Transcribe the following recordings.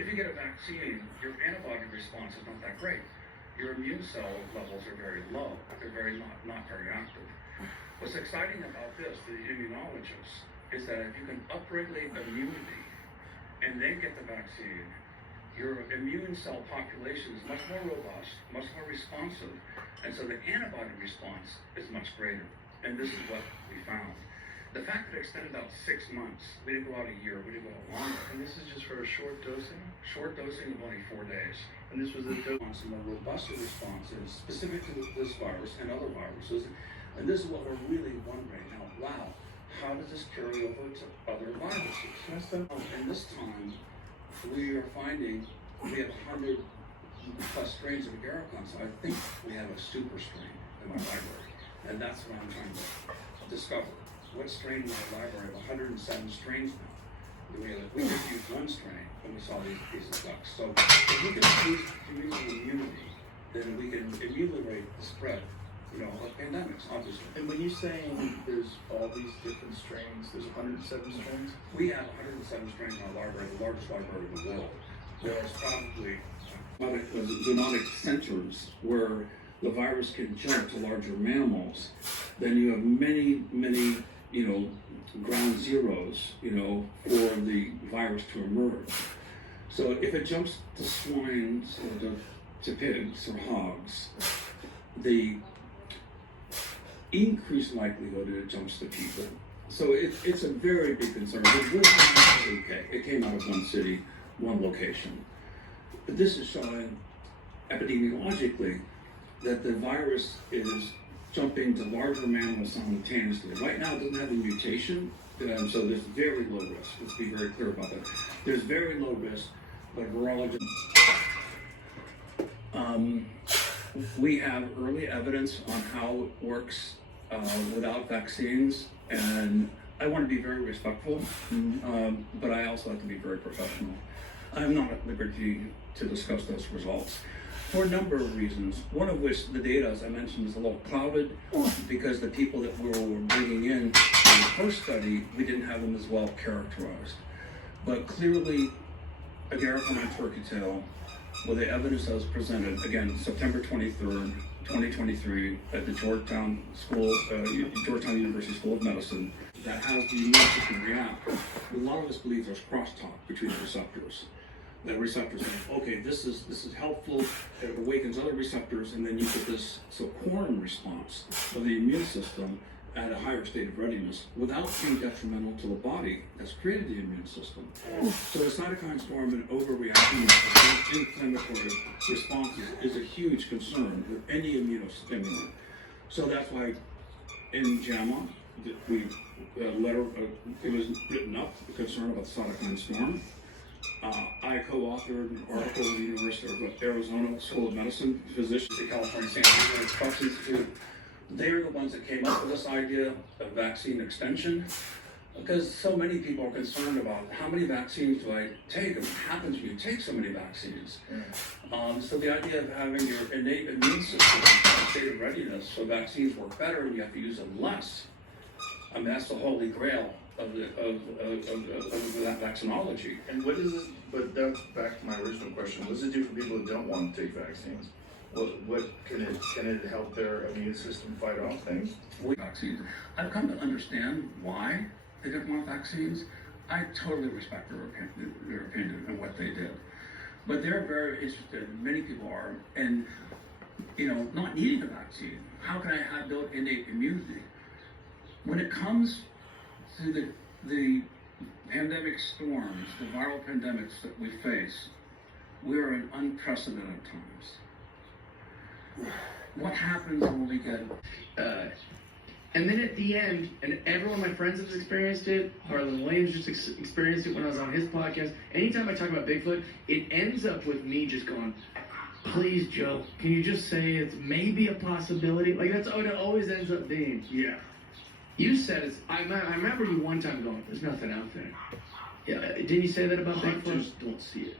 If you get a vaccine, your antibody response is not that great. Your immune cell levels are very low. They're not very active. What's exciting about this, the immunologists, is that if you can upregulate immunity and then get the vaccine, your immune cell population is much more robust, much more responsive, and so the antibody response is much greater. And this is what we found. The fact that it extended out 6 months, we didn't go out a year, we didn't go out longer. And this is just for a short dosing? Short dosing of only 4 days. And this was a dose. And the robust response is specific to this virus and other viruses. And this is what we're really wondering now. Wow, how does this carry over to other viruses? And this time, we are finding we have 100 plus strains of agarikon, so I think we have a super strain in my library. And that's what I'm trying to discover. What strain in my library? I have 107 strains now. We just used one strain when we saw these ducks. So if we can boost community immunity, then we can ameliorate the spread, of pandemics, obviously. And when you're saying there's all these different strains, there's 107 strains? We have 107 strains in our library, the largest library in the world. There's probably zoonotic centers where the virus can jump to larger mammals. Then you have many, ground zeros, for the virus to emerge. So if it jumps to swine or to pigs or hogs, the increased likelihood that it jumps to people. So it's a very big concern. It came out of one city, one location. But this is showing epidemiologically that the virus is jumping to larger mammals simultaneously. Right now it doesn't have a mutation, so there's very low risk. Let's be very clear about that. There's very low risk, but virologists, we have early evidence on how it works without vaccines, and I want to be very respectful, but I also have to be very professional. I'm not at liberty to discuss those results for a number of reasons, one of which the data, as I mentioned, is a little clouded because the people that we were bringing in the first study, we didn't have them as well characterized. But clearly, agarikon and turkey tail, with the evidence that was presented, again, September 23rd, 2023, at the Georgetown University School of Medicine, that has the immune system react. A lot of us believe there's crosstalk between the receptors. That receptors say, okay, this is helpful, it awakens other receptors, and then you get this quorum response of the immune system at a higher state of readiness without being detrimental to the body that's created the immune system. So the cytokine storm and overreacting to inflammatory responses is a huge concern with any immunostimulant. So that's why in JAMA, it was written up, the concern about the cytokine storm. I co-authored an article with the University of Arizona School of Medicine, physicians at California San Diego Trust Institute. They're the ones that came up with this idea of vaccine extension, because so many people are concerned about how many vaccines do I take, and what happens when you take so many vaccines. So the idea of having your innate immune system in a state of readiness so vaccines work better and you have to use them less. I mean, that's the holy grail of that vaccinology. And what is this? But that's back to my original question. What does it do for people who don't want to take vaccines? What can it help their immune system fight off things? Vaccines. I've come to understand why they didn't want vaccines. I totally respect their opinion and what they did, but they're very interested. Many people are, and not needing a vaccine. How can I build innate immunity? When it comes to the pandemic storms, the viral pandemics that we face, we are in unprecedented times. What happens when we get... And then at the end, and everyone, my friends have experienced it, Harlan Williams just experienced it when I was on his podcast. Anytime I talk about Bigfoot, it ends up with me just going, please, Joe, can you just say it's maybe a possibility? Like, that's what it always ends up being. Yeah. You said it's, I remember you one time going, there's nothing out there. Yeah, didn't you say that about Bigfoot? Hunters don't see it.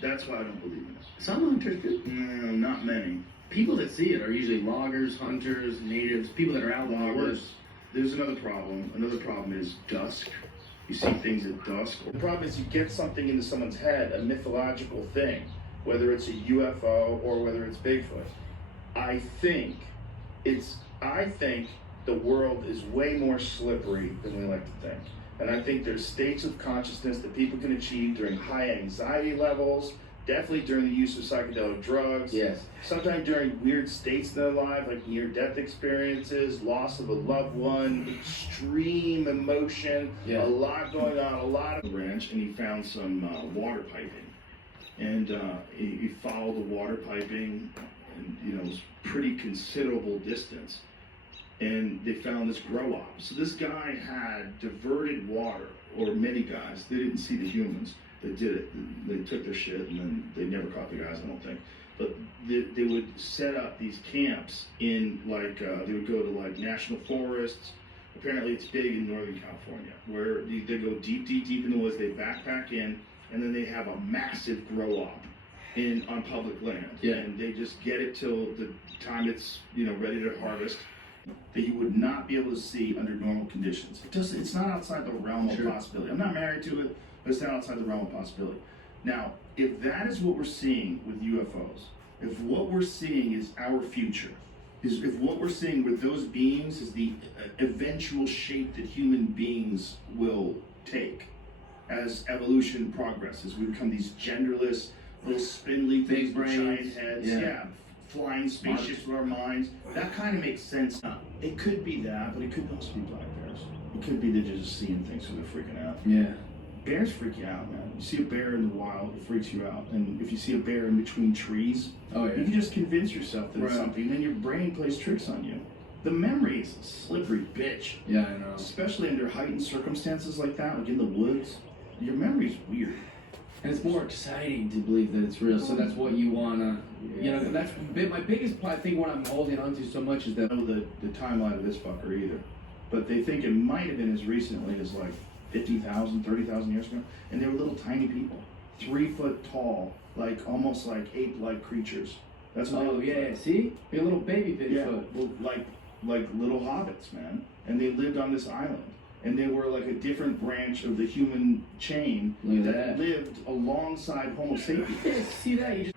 That's why I don't believe in it. Some hunters do. No, not many. People that see it are usually loggers, hunters, natives, people that are out loggers. There's another problem. Another problem is dusk You see things at dusk. The problem is you get something into someone's head, a mythological thing, whether it's a UFO or whether it's Bigfoot. I think the world is way more slippery than we like to think. And I think there's states of consciousness that people can achieve during high anxiety levels, definitely during the use of psychedelic drugs. Yes. Sometimes during weird states in their life, like near-death experiences, loss of a loved one, extreme emotion, Yeah. a lot going on, a lot of ranch, and he found some water piping. And he followed the water piping, and it was pretty considerable distance. And they found this grow op. So this guy had diverted water, or many guys. They didn't see the humans that did it. They took their shit, and then they never caught the guys, I don't think. But they would set up these camps in, they would go to, national forests. Apparently it's big in Northern California, where they go deep, deep, deep in the woods. They backpack in, and then they have a massive grow op on public land. Yeah. And they just get it till the time it's, ready to harvest, that you would not be able to see under normal conditions. It's not outside the realm of possibility. I'm not married to it, but it's not outside the realm of possibility. Now, if that is what we're seeing with UFOs, if what we're seeing is our future, if what we're seeing with those beings is the eventual shape that human beings will take as evolution progresses, we become these genderless, little spindly things with giant heads. Yeah. Flying spaceships with our minds. That kind of makes sense. It could be that, but it could also be black bears. It could be they're just seeing things so they're freaking out. Yeah. Bears freak you out, man. You see a bear in the wild, it freaks you out. And if you see a bear in between trees, Oh, yeah. you can just convince yourself that it's Right. something, and then your brain plays tricks on you. The memory is a slippery bitch. Yeah, I know. Especially under heightened circumstances like that, like in the woods. Your memory's weird. And it's more exciting to believe that it's real, so that's what you wanna, that's my biggest thing. What I'm holding on to so much is I that. don't know the timeline of this fucker either, but they think it might have been as recently as 50,000, 30,000 years ago, and they were little tiny people, 3 foot tall, almost like ape-like creatures. That's what they Oh look yeah, like. see, you're a little baby Bigfoot. Yeah, well, like little hobbits, man, and they lived on this island. And they were like a different branch of the human chain Look at that that. lived alongside Homo sapiens. Yeah, see that? You just